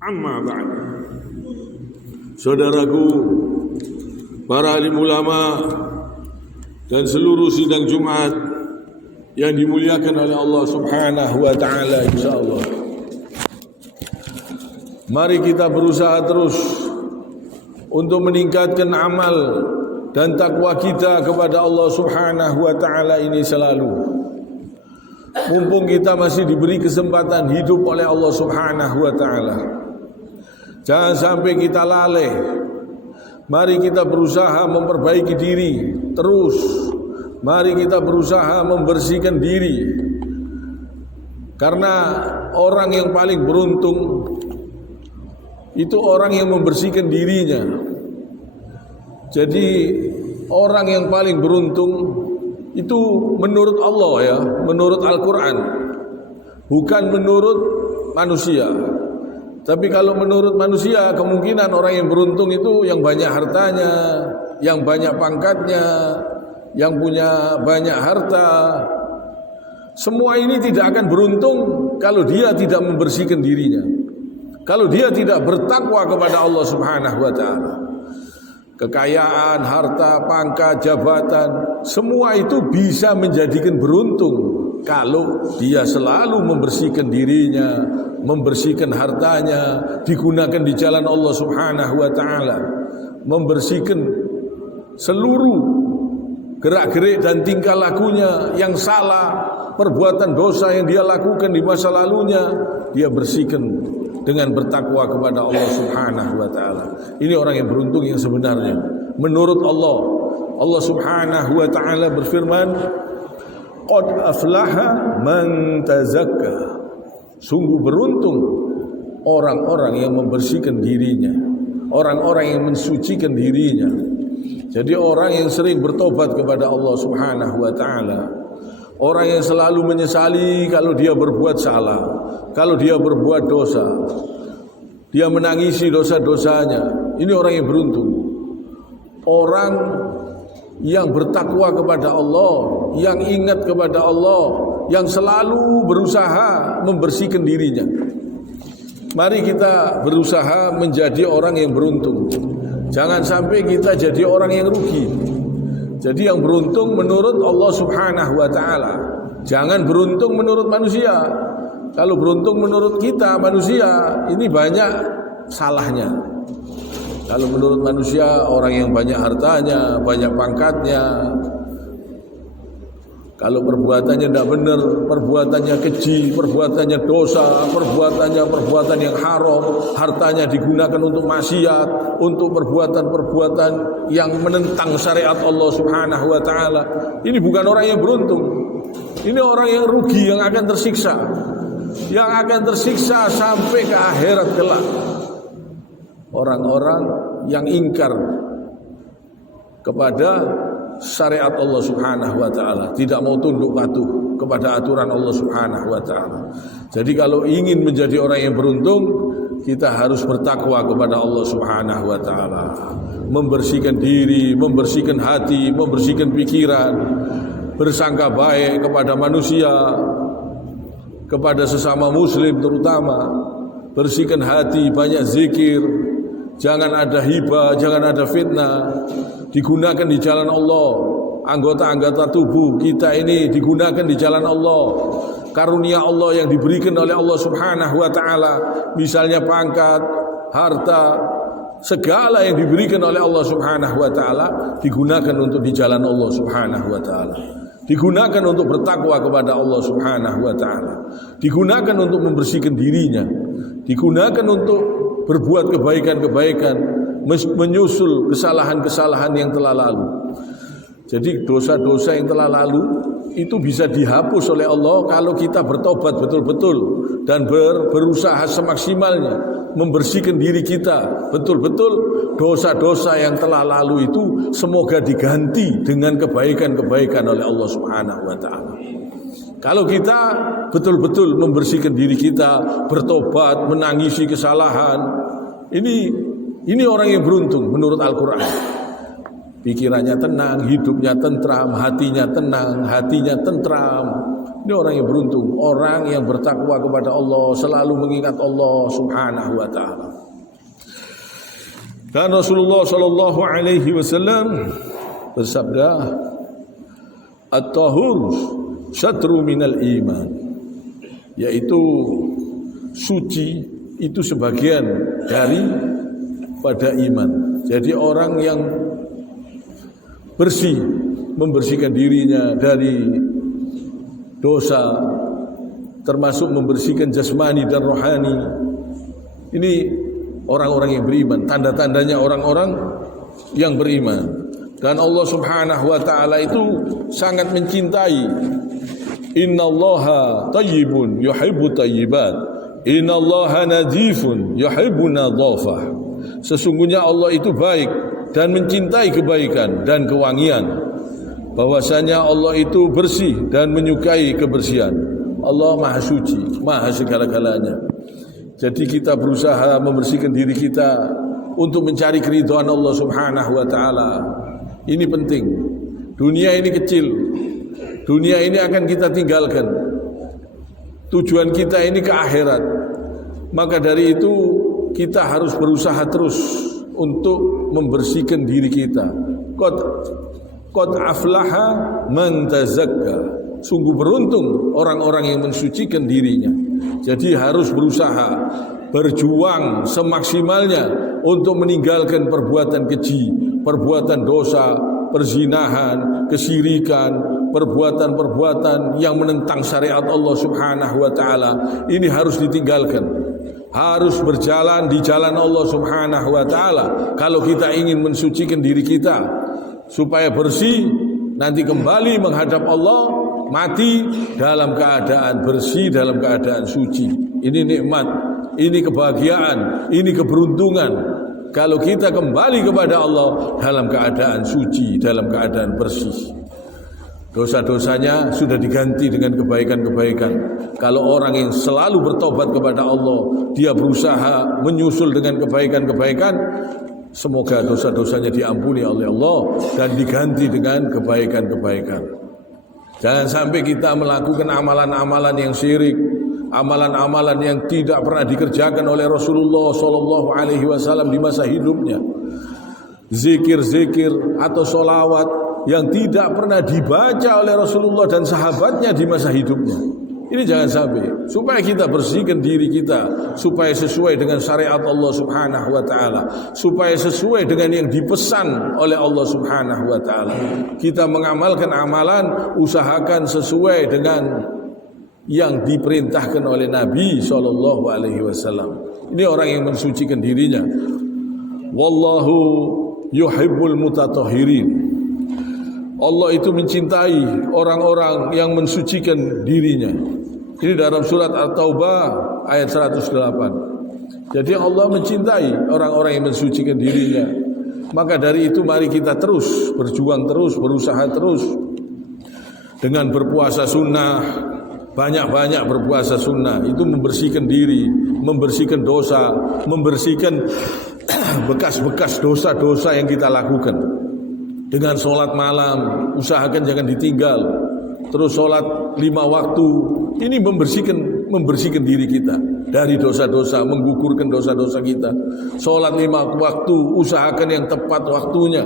Amma ba'd. Saudaraku, para alim ulama dan seluruh sidang Jumat yang dimuliakan oleh Allah Subhanahu wa taala, insyaallah. Mari kita berusaha terus untuk meningkatkan amal dan takwa kita kepada Allah Subhanahu wa taala ini selalu. Mumpung kita masih diberi kesempatan hidup oleh Allah Subhanahu wa taala, jangan sampai kita lalai. Mari kita berusaha memperbaiki diri terus. Mari kita berusaha membersihkan diri. Karena orang yang paling beruntung itu orang yang membersihkan dirinya. Jadi orang yang paling beruntung itu menurut Allah, ya, menurut Al-Quran, bukan menurut manusia. Tapi kalau menurut manusia, kemungkinan orang yang beruntung itu yang banyak hartanya, yang banyak pangkatnya, yang punya banyak harta. Semua ini tidak akan beruntung kalau dia tidak membersihkan dirinya, kalau dia tidak bertakwa kepada Allah Subhanahu wa taala. Kekayaan, harta, pangkat, jabatan, semua itu bisa menjadikan beruntung kalau dia selalu membersihkan dirinya, membersihkan hartanya, digunakan di jalan Allah Subhanahu wa taala, membersihkan seluruh gerak-gerik dan tingkah lakunya yang salah, perbuatan dosa yang dia lakukan di masa lalunya, dia bersihkan dengan bertakwa kepada Allah Subhanahu wa taala. Ini orang yang beruntung yang sebenarnya menurut Allah. Allah Subhanahu wa taala berfirman, qad aflaha man tazakka. Sungguh beruntung orang-orang yang membersihkan dirinya, orang-orang yang mensucikan dirinya. Jadi orang yang sering bertobat kepada Allah Subhanahu wa taala, orang yang selalu menyesali kalau dia berbuat salah, kalau dia berbuat dosa, dia menangisi dosa-dosanya. Ini orang yang beruntung. Orang yang bertakwa kepada Allah, yang ingat kepada Allah, yang selalu berusaha membersihkan dirinya. Mari kita berusaha menjadi orang yang beruntung. Jangan sampai kita jadi orang yang rugi. Jadi yang beruntung menurut Allah Subhanahu wa taala. Jangan beruntung menurut manusia. Kalau beruntung menurut kita manusia, ini banyak salahnya. Kalau menurut manusia, orang yang banyak hartanya, banyak pangkatnya, kalau perbuatannya tidak benar, perbuatannya keji, perbuatannya dosa, perbuatan yang haram, hartanya digunakan untuk maksiat, untuk perbuatan-perbuatan yang menentang syariat Allah Subhanahu wa taala. Ini bukan orang yang beruntung. Ini orang yang rugi, yang akan tersiksa. Yang akan tersiksa sampai ke akhirat kelak. Orang-orang yang ingkar kepada syariat Allah Subhanahu wa taala, tidak mau tunduk patuh kepada aturan Allah Subhanahu wa taala. Jadi kalau ingin menjadi orang yang beruntung, kita harus bertakwa kepada Allah Subhanahu wa taala, membersihkan diri, membersihkan hati, membersihkan pikiran, bersangka baik kepada manusia, kepada sesama muslim terutama, bersihkan hati, banyak zikir, jangan ada hibah, jangan ada fitnah, digunakan di jalan Allah. Anggota-anggota tubuh kita ini digunakan di jalan Allah. Karunia Allah yang diberikan oleh Allah Subhanahu wa taala, misalnya pangkat, harta, segala yang diberikan oleh Allah Subhanahu wa taala digunakan untuk di jalan Allah Subhanahu wa taala. Digunakan untuk bertakwa kepada Allah Subhanahu wa taala. Digunakan untuk membersihkan dirinya. Digunakan untuk berbuat kebaikan-kebaikan, menyusul kesalahan-kesalahan yang telah lalu. Jadi dosa-dosa yang telah lalu itu bisa dihapus oleh Allah kalau kita bertobat betul-betul dan berusaha semaksimalnya membersihkan diri kita betul-betul. Dosa-dosa yang telah lalu itu semoga diganti dengan kebaikan-kebaikan oleh Allah Subhanahu wa taala. Kalau kita betul-betul membersihkan diri kita, bertobat, menangisi kesalahan, ini orang yang beruntung menurut Al-Quran. Pikirannya tenang, hidupnya tentram, hatinya tenang, hatinya tentram, Ini orang yang beruntung, orang yang bertakwa kepada Allah, selalu mengingat Allah Subhanahu wa taala. Dan Rasulullah sallallahu alaihi wasallam bersabda, "At-tahur syatru minal iman." Yaitu suci itu sebagian dari pada iman. Jadi orang yang bersih, membersihkan dirinya dari dosa, termasuk membersihkan jasmani dan rohani. Ini orang-orang yang beriman, tanda-tandanya orang-orang yang beriman. Dan Allah Subhanahu wa taala itu sangat mencintai. Innallaha thayyibun yuhibbu thayyibat. Innallaha nadhifun yuhibbu nadhafah. Sesungguhnya Allah itu baik dan mencintai kebaikan dan kewangian. Bahwasanya Allah itu bersih dan menyukai kebersihan. Allah Maha Suci, Maha segala-galanya. Jadi kita berusaha membersihkan diri kita untuk mencari keridhaan Allah Subhanahu wa taala. Ini penting. Dunia ini kecil. Dunia ini akan kita tinggalkan. Tujuan kita ini ke akhirat. Maka dari itu kita harus berusaha terus untuk membersihkan diri kita. Qad aflaha man tazakka. Sungguh beruntung orang-orang yang mensucikan dirinya. Jadi harus berusaha, berjuang semaksimalnya untuk meninggalkan perbuatan keji, perbuatan dosa, perzinahan, kesyirikan, perbuatan-perbuatan yang menentang syariat Allah Subhanahu wa taala. Ini harus ditinggalkan. Harus berjalan di jalan Allah Subhanahu wa taala kalau kita ingin mensucikan diri kita supaya bersih, nanti kembali menghadap Allah, mati dalam keadaan bersih, dalam keadaan suci. Ini nikmat, ini kebahagiaan, ini keberuntungan. Kalau kita kembali kepada Allah dalam keadaan suci, dalam keadaan bersih. Dosa-dosanya sudah diganti dengan kebaikan-kebaikan. Kalau orang yang selalu bertobat kepada Allah, dia berusaha menyusul dengan kebaikan-kebaikan, semoga dosa-dosanya diampuni oleh Allah dan diganti dengan kebaikan-kebaikan. Jangan sampai kita melakukan amalan-amalan yang syirik, amalan-amalan yang tidak pernah dikerjakan oleh Rasulullah SAW di masa hidupnya. Zikir-zikir atau sholawat yang tidak pernah dibaca oleh Rasulullah dan sahabatnya di masa hidupnya. Ini jangan sampai, supaya kita bersihkan diri kita, supaya sesuai dengan syariat Allah Subhanahu wa taala, supaya sesuai dengan yang dipesan oleh Allah Subhanahu wa taala. Kita mengamalkan amalan, usahakan sesuai dengan yang diperintahkan oleh Nabi sallallahu alaihi wasallam. Ini orang yang mensucikan dirinya. Wallahu yuhibbul mutatahhirin. Allah itu mencintai orang-orang yang mensucikan dirinya. Ini dalam surat At-Taubah ayat 108. Jadi Allah mencintai orang-orang yang mensucikan dirinya. Maka dari itu mari kita terus berjuang terus, berusaha terus dengan berpuasa sunnah, banyak-banyak berpuasa sunnah. Itu membersihkan diri, membersihkan dosa, membersihkan bekas-bekas dosa-dosa yang kita lakukan. Dengan sholat malam, usahakan jangan ditinggal. Terus sholat 5 waktu. Ini membersihkan diri kita dari dosa-dosa, menggugurkan dosa-dosa kita. Sholat 5 waktu, usahakan yang tepat waktunya.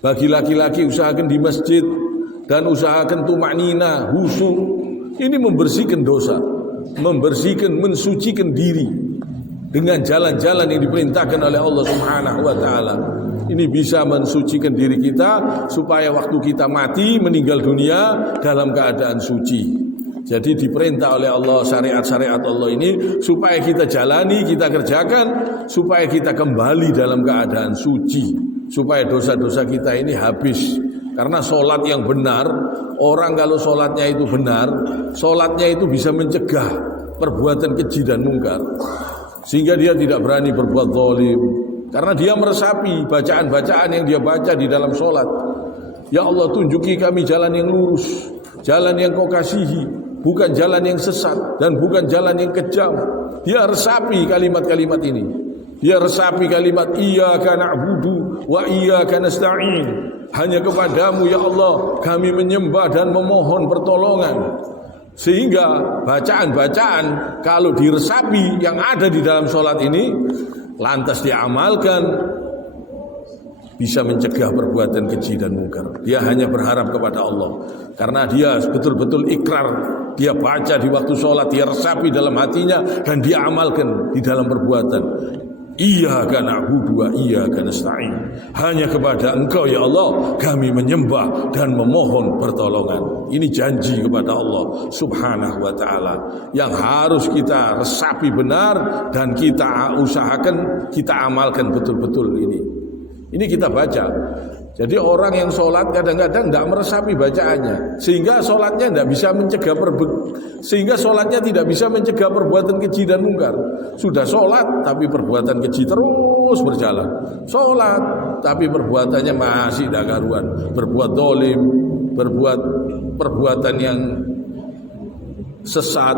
Bagi laki-laki usahakan di masjid dan usahakan tumaknina, khusyuk. Ini membersihkan dosa, membersihkan, mensucikan diri dengan jalan-jalan yang diperintahkan oleh Allah Subhanahu wa taala. Ini bisa mensucikan diri kita supaya waktu kita mati meninggal dunia dalam keadaan suci. Jadi diperintah oleh Allah syariat-syariat Allah ini supaya kita jalani, kita kerjakan, supaya kita kembali dalam keadaan suci, supaya dosa-dosa kita ini habis. Karena sholat yang benar, orang kalau sholatnya itu benar, sholatnya itu bisa mencegah perbuatan keji dan mungkar, sehingga dia tidak berani berbuat zalim. Karena dia meresapi bacaan-bacaan yang dia baca di dalam sholat. Ya Allah, tunjuki kami jalan yang lurus, jalan yang kau kasihi, bukan jalan yang sesat dan bukan jalan yang kejam. Dia resapi kalimat-kalimat ini. Dia resapi kalimat iyyaka na'budu wa iyyaka nasta'in. Hanya kepadamu ya Allah kami menyembah dan memohon pertolongan. Sehingga bacaan-bacaan kalau diresapi yang ada di dalam sholat ini lantas diamalkan, bisa mencegah perbuatan keji dan mungkar. Dia hanya berharap kepada Allah karena dia betul-betul ikrar. Dia baca di waktu sholat, dia resapi dalam hatinya, dan dia amalkan di dalam perbuatan. Iyyaka na'budu wa iyyaka nasta'in. Hanya kepada Engkau ya Allah kami menyembah dan memohon pertolongan. Ini janji kepada Allah Subhanahu wa ta'ala yang harus kita resapi benar dan kita usahakan, kita amalkan betul-betul ini. Ini kita baca. Jadi orang yang sholat kadang-kadang tidak meresapi bacaannya, sehingga sholatnya tidak bisa mencegah tidak bisa mencegah perbuatan keji dan mungkar. Sudah sholat tapi perbuatan keji terus berjalan. Sholat tapi perbuatannya masih tidak karuan. Berbuat dolim, berbuat perbuatan yang sesat.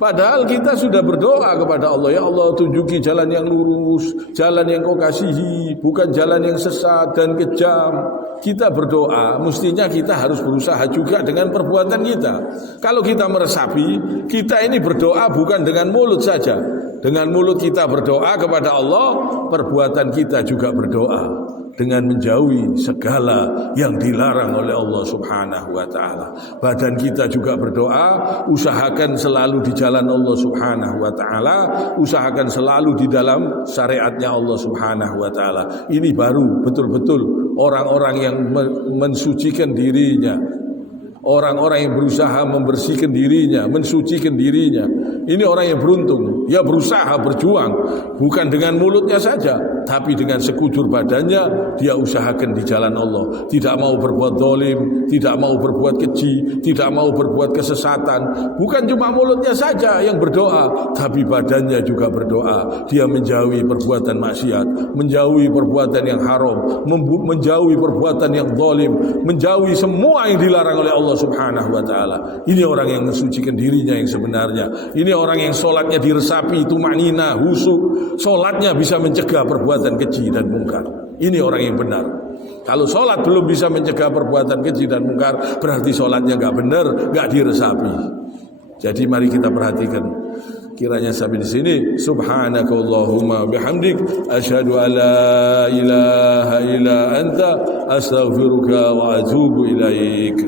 Padahal kita sudah berdoa kepada Allah, ya Allah tunjuki jalan yang lurus, jalan yang Kau kasihi, bukan jalan yang sesat dan kejam. Kita berdoa, mestinya kita harus berusaha juga dengan perbuatan kita. Kalau kita meresapi, kita ini berdoa bukan dengan mulut saja. Dengan mulut kita berdoa kepada Allah, perbuatan kita juga berdoa dengan menjauhi segala yang dilarang oleh Allah Subhanahu wa ta'ala. Badan kita juga berdoa, usahakan selalu di jalan Allah Subhanahu wa ta'ala, usahakan selalu di dalam syariatnya Allah Subhanahu wa ta'ala. Ini baru betul-betul orang-orang yang mensucikan dirinya, orang-orang yang berusaha membersihkan dirinya, mensucikan dirinya. Ini orang yang beruntung. Dia berusaha berjuang, bukan dengan mulutnya saja, tapi dengan sekujur badannya dia usahakan di jalan Allah. Tidak mau berbuat zalim, tidak mau berbuat keji, tidak mau berbuat kesesatan. Bukan cuma mulutnya saja yang berdoa, tapi badannya juga berdoa. Dia menjauhi perbuatan maksiat, menjauhi perbuatan yang haram, menjauhi perbuatan yang zalim, menjauhi semua yang dilarang oleh Allah Subhanahu wa ta'ala. Ini orang yang mensucikan dirinya yang sebenarnya. Ini orang yang sholatnya diresapi, tumanina, khusyuk. Sholatnya bisa mencegah perbuatan keji dan mungkar. Ini orang yang benar. Kalau sholat belum bisa mencegah perbuatan keji dan mungkar, berarti sholatnya gak benar, gak diresapi. Jadi mari kita perhatikan. Kiranya sampai di sini. Subhanakallahumma bihamdik, asyhadu an la ilaha illa anta, astaghfiruka wa atubu ilaik.